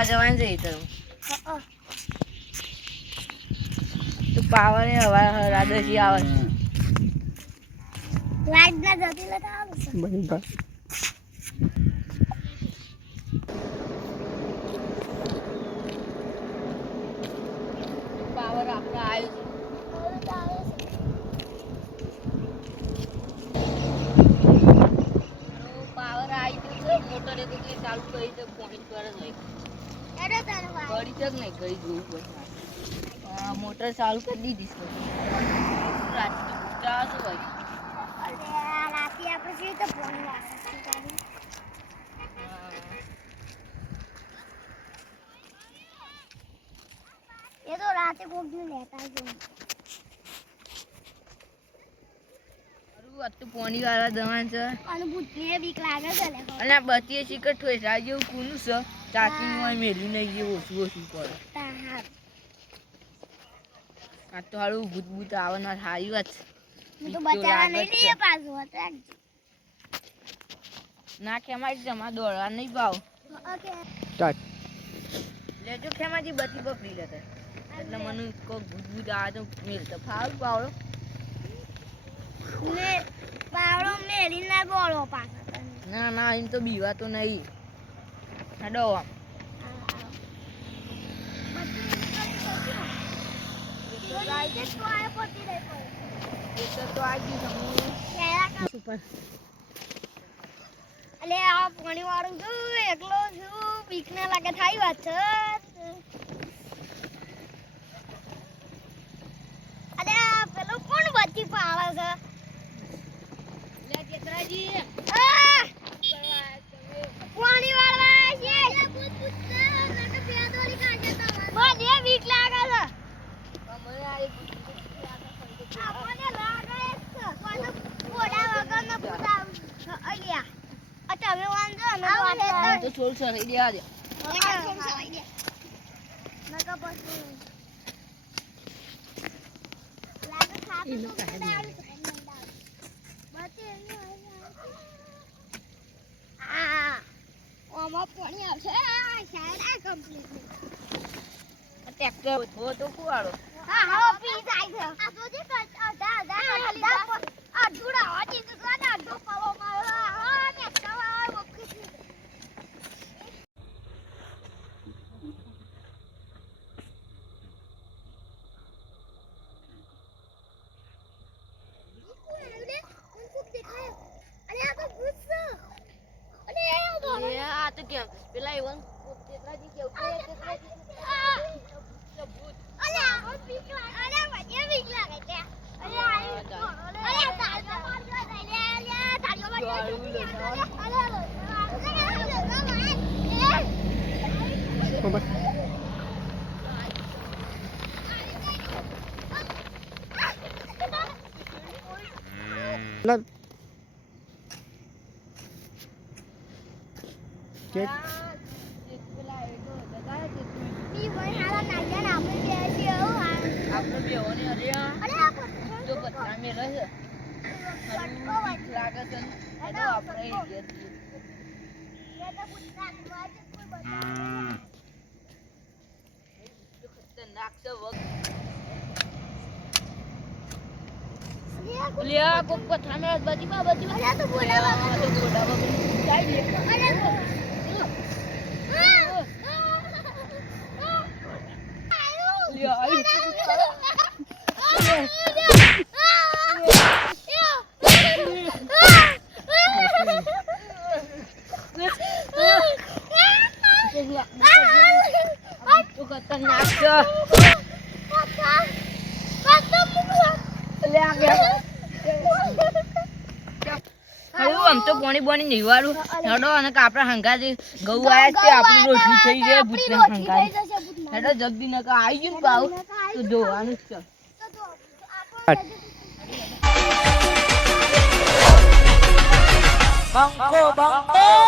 આવા જવાનું છે તો. તું પાવર એ હવા રાધેજી આવે પાવર આપણે આવ્યો હવે છે. છે. પાવર આવી ગયો છે મોટર એ તો ચાલુ કરી છે પોઈન્ટ પર જ નહીં કરી જોવું મોટર ચાલુ કરી દીધી છે રાતે તો ભૂકા હશે ભાઈ રાતે આપણે જોઈએ તો ફોન વાગે છે તારી. એ તો રાતે કોક દી લેતા જ હોય. મારું આ તો પોણી વાળા દવાન છે. અને ભૂતને બીક લાગે છે અને આ બત્તીએ શીકર ઠોઈ જેવું કૂનું છે ચાકી હોય મેલી નહીં જે ઓછું ઓછું પડે આ તો હારું ભૂત ભૂત આવનાર હારી વાત છે. તો બચાવવા નહીં જ પાછું ના ખેમાજી જમા દોડવા નહીં ભાવ. લેજો ખેમાજી બત્તી પકડી લેતા એટલે મને કોઈ ભૂત ભૂત આવે તો મેલતો ફાવ પાવડો ને પાવડો ના ગોળો પાછો ના ના એમ તો બીવા તો નહીં હડો આમ. અલે આ પાણી વાળું છું એકલો છું. બીક ના લાગે થાય વાત છે. અલે આ પેલું કોણ બચી પાડે છે? લે ચેતરાજી આ! પાણી વાળવા છે મને બીક લાગે છે મને આ એક આપણને લાગે છે પાછો ઘોડા વગરનો ભૂત આવ- અહીંયા આ તમે વાંધો અમે તો વાંધો તો છોડ સરાઈ દેવા દે એ લોકો હે ને. પાણી આવશે આ શાયદ આ કમ્પ્લીટ ટ્રેક્ટર તો કુવાળો હા હા પી જાય છે આ તો જે અધા અધા અધા અધૂરા હોતી તો અડધો પાવો મારો હા ને સવા વખત એ આ તો કેમ પેલા એવન ચેતરાજી કેવું કે ચેતરાજી તો ભૂત બરાબર મતલબ કે પેલા એ તો દગા ચેતરાજી આપણે બે હોને અરે આ તો બધા મે રહે બીક લાગે છે ને એ તો આપણે ઈ ઘેર જઈએ. તો ખતરનાક છે વગ લે લ્યા કોક પથરા મે બધી માં બધી માં તો બોલાવા તો બોલાવા જાય લે લે આવી તો ખતરનાક છે હવે આમ તો પોણી બોણી નહીં વાળું હેડો અને કાપડા હંગાથી ગૌ આયા છે આપણી રોટલી થઈ જાય ભૂતના હંગાથી હેડો જલ્દી નકા આવી ગયું ને તો જોવાનું જ છે બંકો બંકો.